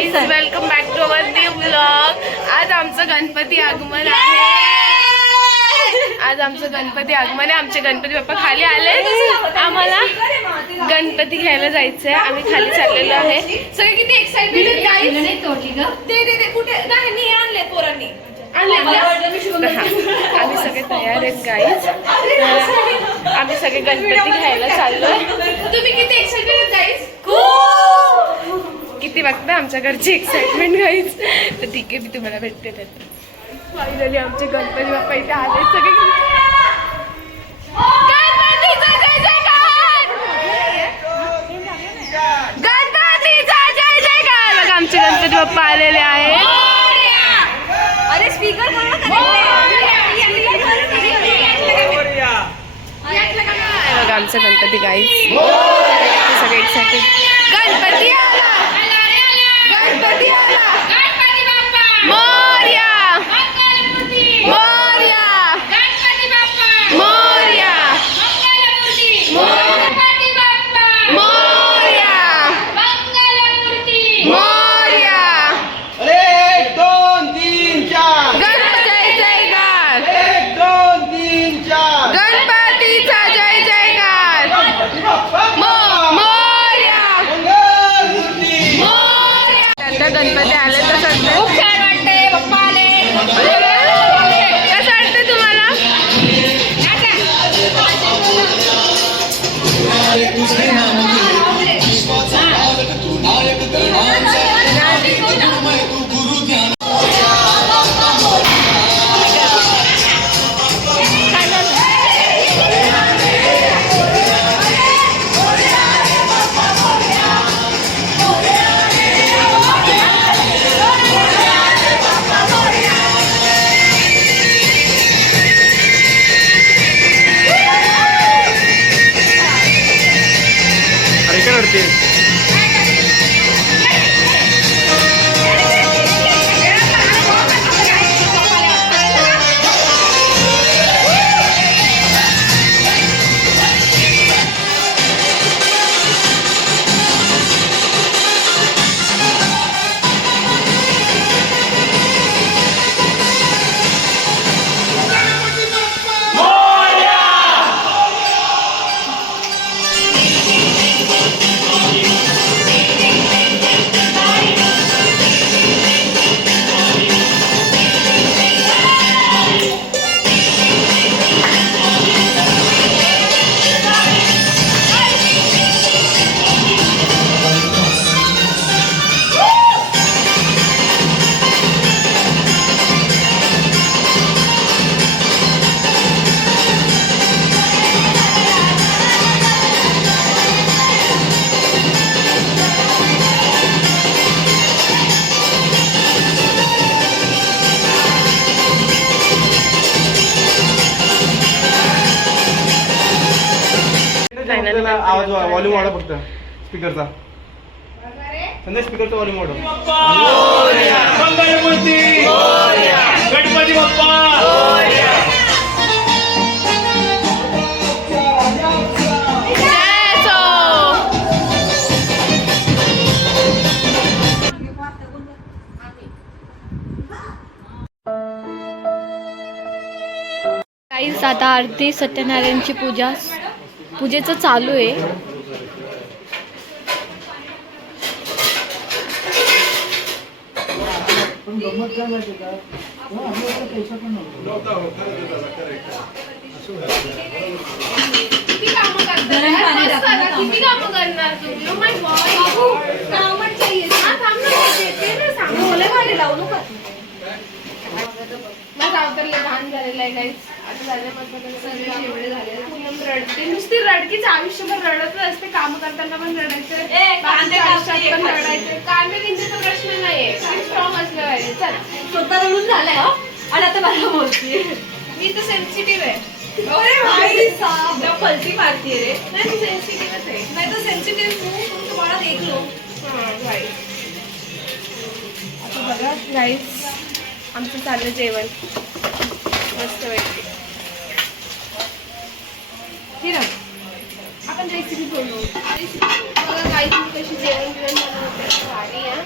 Guys, welcome back to our new blog. आज आमचं गणपती आगमन आहे. आमचे गणपती बाप्पा खाली आले. आम्हाला गणपती घ्यायला जायचंय. आम्ही खाली चाललेलो आहे. सगळे किती एक्साइटेड आहेत गाईज. ते कुठे नाही आणले पोरांनी. आम्ही सगळे तयार आहेत गाईज. आम्ही सगळे गणपती घ्यायला चाललोय. तुम्ही किती एक्साइटेड आहेत गाईज? किती बघता आमच्या घरची एक्साइटमेंट गाईज. तर ठीक आहे, मी तुम्हाला भेटते. त्यात फायनली आमचे गणपती बाप्पा इथे आले. सगळे गणपतीचा जय जयकार, गणपतीचा जय जयकार. बघा आमचे गणपती बाप्पा आलेले आहेत. अरे स्पीकर बघा आमचं गणपती गाईज. सगळे एक्साइटेड. गणपती आला, गणपती आला, गणपती बाप्पा मोरया, मोरया, गणपती बाप्पा मोरया, मंगलमूर्ती, गणपती बाप्पा मोरया, मंगलमूर्ती मोरया. 1 2 3 4 जय जयकार, 1 2 3 4 गणपतीचा जय जयकार. मोरया, मंगलमूर्ती. आता गणपती आले. कसं खूप छान वाटते. पप्पा आले. कसं वाटतं तुम्हाला? अरे काय रडते? आवाज व्हॉल्यूम वाढव फक्त स्पीकरचा. संदेश स्पीकरचा व्हॉल्यूम वाढव. मंगलमूर्ती गणपती बाप्पा. गाईस, आता आरती सत्यनारायणची पूजेचं चालू आहे. किती कामं करणार तुम्ही? Oh my God. कामच चाहिए. हा, थांब ना. ते ना सांगू. मला भारी लावू नको. माझा अवतार लहान झालेला आहे गाईस. आता झाल्यापासून सगळे एवढे झाले. पूनम रडते. नुसती रडकीच आयुष्यभर रडतच असते. काम करताना पण रडायचं, आयुष्यात पण रडायचं. कांदे किंचित प्रश्न नाहीये. स्ट्रॉंग असलं पाहिजे. चल, स्वतः रडून झालंय हो. आणि आता मला बोलते. मी तर सेन्सिटिव्ह आहे. अरे भाई साहब, पलटी मारती रे. नाही, सेन्सिटिव्हच आहे. मैं तो सेंसिटिव हूँ, तुम तुम्हारा देख लो. हां गाईस, आता बघा गाईस, आमचं चाललं जेवण मस्त पैकी. ठीक आहे, आपण रेसिपी बोलू. बघा गाईस, मी कशी जेवण बनवते. भारी आहे.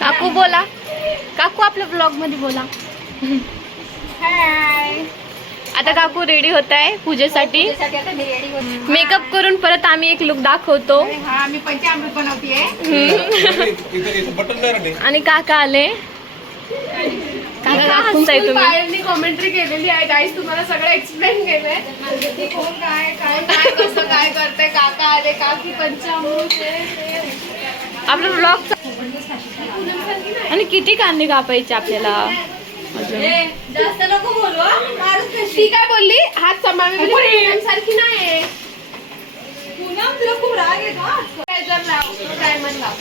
काकू बोला, काकू आपल्या ब्लॉग मध्ये बोला. आता काकू रेडी होत आहे पूजेसाठी. मेकअप करून परत आम्ही एक लुक दाखवतो. मी पंचामृत बनवतीये. आणि काका आले. काका हसताय तुम्ही. पायलनी कॉमेंट्री केलेली आहे गाईस, तुम्हाला सगळं एक्सप्लेन केलंय की कोण काय काय काय कसं काय करते. काका आले, काकी पंचामृत आपला ब्लॉग. आणि किती कांदे कापायचे आपल्याला अजून. जास्त नको बोलू. ती काय बोलली, हात सांभाळून सारखी नाही. पूनम तुला खूप राग येतो. प्रायमर लाव.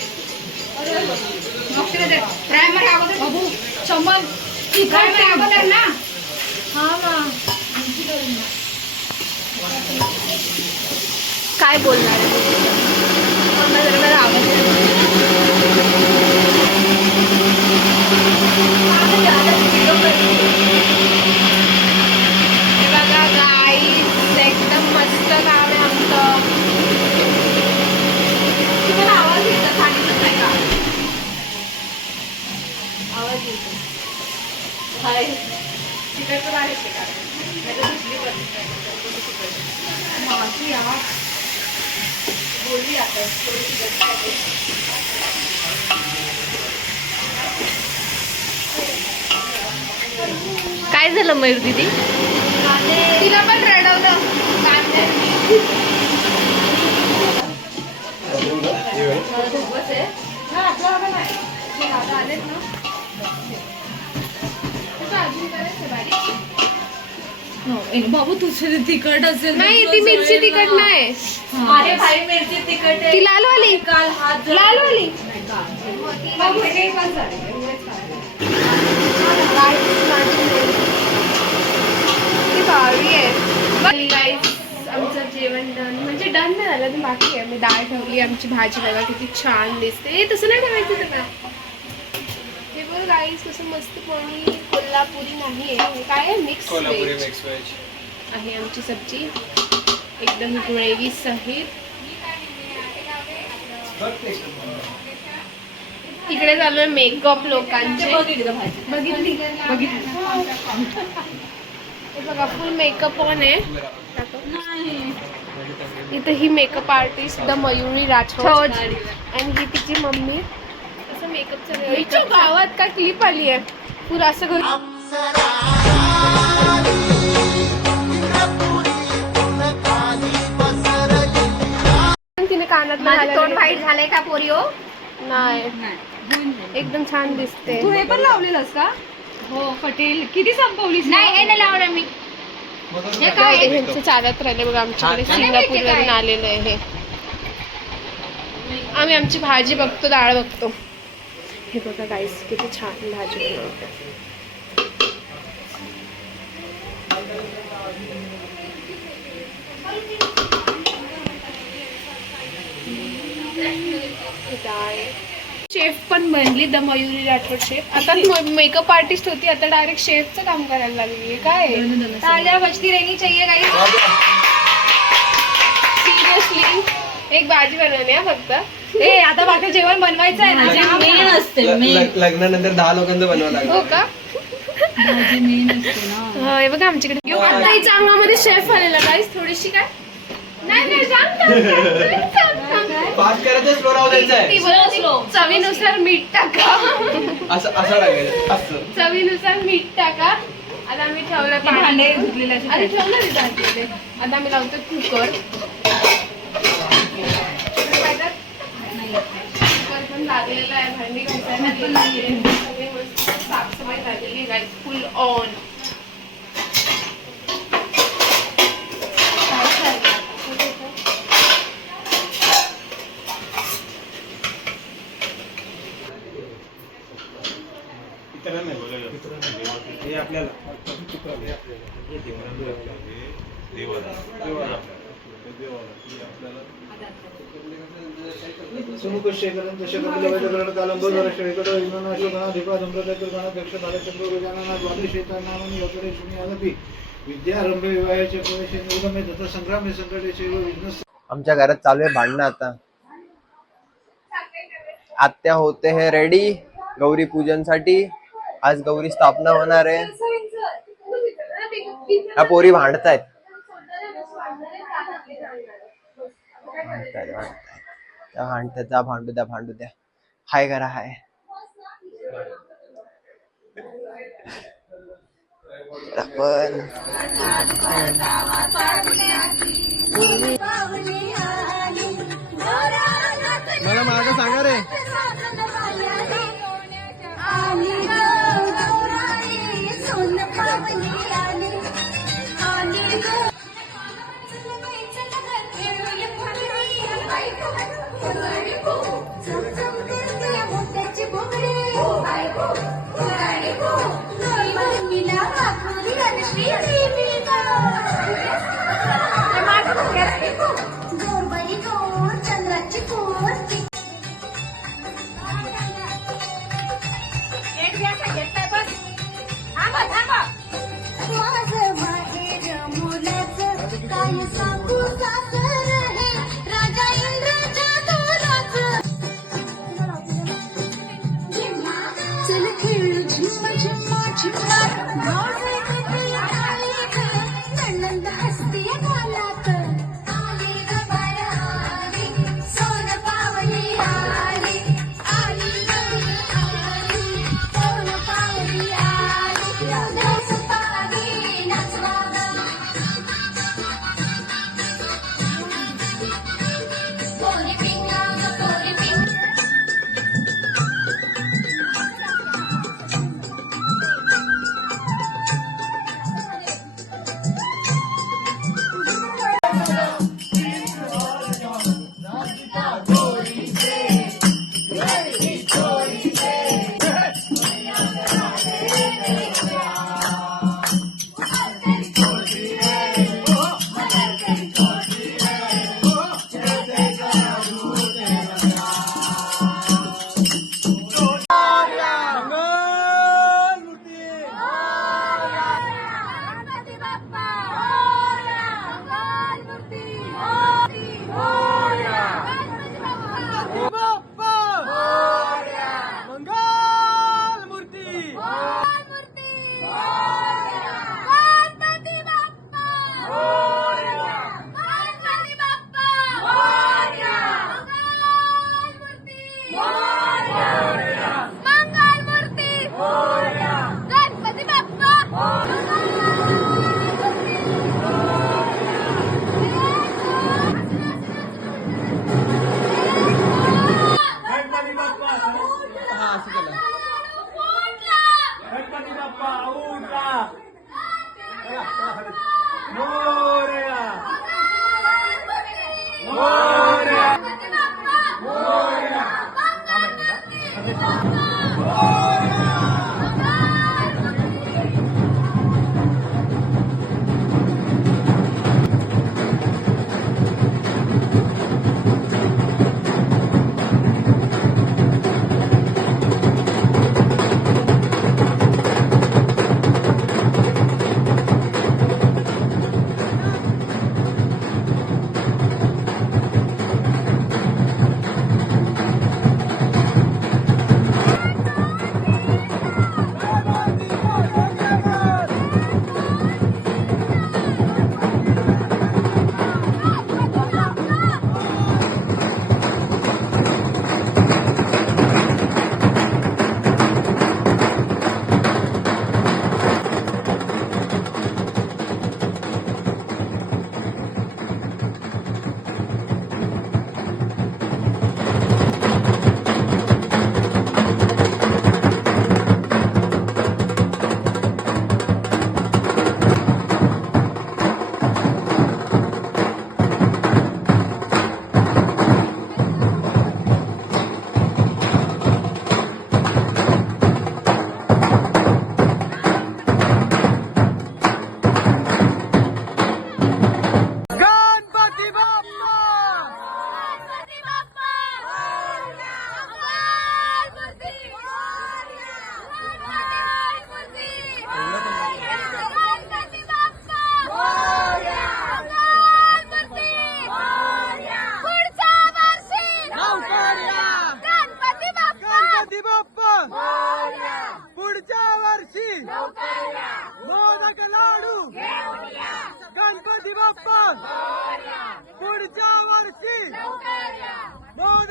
प्रायमर अगोदर बाबू चमन प्रायमर अगोदर ना. हा ना. काय बोलणार आहे? बघा गाईस, एकदम मस्त काम आहे आमचं. तुम्हाला आवाज येतो, सांगितलं नाही का? आवाज येतो. तिकडचं आहे ते कारण. नाही तर दुसरी माझी यार बोलली आता काय झालं मयूर दीदी? तिला पण रडवलं. बाबू तुझे तिखट असेल. नाही, ती मिरची तिखट नाही. अरे भाई मिरची तिखट आहे. ती लाल वाली. काल हात लाल वाली. आमचं जेवण डन, म्हणजे डन नाही झालं तर बाकी आहे. मी डाळ ठेवली, आमची भाजी बघा किती छान दिसते. तसं नाही ठेवायचं त्याला. हे बघ गाईस कसं मस्त कोणी कोल्हापुरी नाही आहे. काय आहे, मिक्स व्हेज आहे आमची सब्जी, एकदम ग्रेव्ही सहित. इकडे चालू आहे मेकअप लोकांचे. बघितली हे बघा, फुल मेकअप ऑन आहे. इथं ही makeup artist the Mayuri Rathod आणि ही तिची मम्मी. असं मेकअपचं गावात का क्लिप आली आहे पुरा असं करून. तिने कानात तोंड वाईट झालंय का पोरिओ? नाही, एकदम छान दिसते. तू हे पण लावलेलंस का? हो पटेल. किती संपवलीस? नाही हे नाही लावलं मी. हे काय ह्यांचे चालत राहिले बघा. आमच्याकडे सिंगापूरवरून आलेलं आहे हे. आम्ही आमची भाजी बघतो, डाळ बघतो. हे बघा गाईस किती छान भाजी बनवते. शेफ पण बनली द मयुरी राठोड शेफ. आता मेकअप आर्टिस्ट होती, आता डायरेक्ट शेफचं काम करायला लागली. काय ताजा बचती रहनी चाहिए गाइस. सिरियसली एक भाजी बनवली आहे फक्त. ए आता बाकी जेवण बनवायचं आहे ना, जे मेन असते. लग्नानंतर 10 लोकांचं बनवावं लागलं. हो का? भाजी मेन असते ना. हे बघा आमच्याकडे आता हिच्या अंगामध्ये शेफ आलेला गाईस. थोडीशी काय नाही फास्ट करायचं, स्लो राहू द्यायचं आहे. चवीनुसार मीठ टाका. असं टाकायचं, असं चवीनुसार मीठ टाका. आता आम्ही ठेवलं भांडे धुतलेले असे. अरे ठेवलं तिथे आतमध्ये. आता आम्ही लावतो कुकर. कुकर पण लागलेला आहे, भांडी घासायला नाहीये. सगळी मस्त साफसफाई झालेली आहे गाईस, फुल ऑन. आमच्या घरात चालू आहे भांडणं आता. आत्या होते हैं रेडी गौरी पूजन साठी. आज गौरी स्थापना होणार आहे. या पोरी भांडतायत. त्या भांडतात. जा भांडू द्या. हाय करा हाय. पण मला माझं सांगा रे.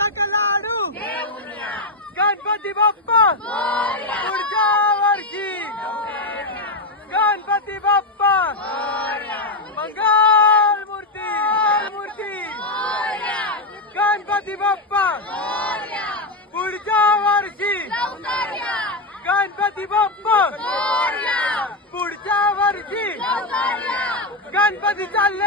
बुंदीचा लाडू गणपती बाप्पा पुढच्या वर्षी गणपती बाप्पा मंगल मूर्ती गणपती बाप्पा पुढच्या वर्षी गणपती बाप्पा पुढच्या वर्षी गणपती चालले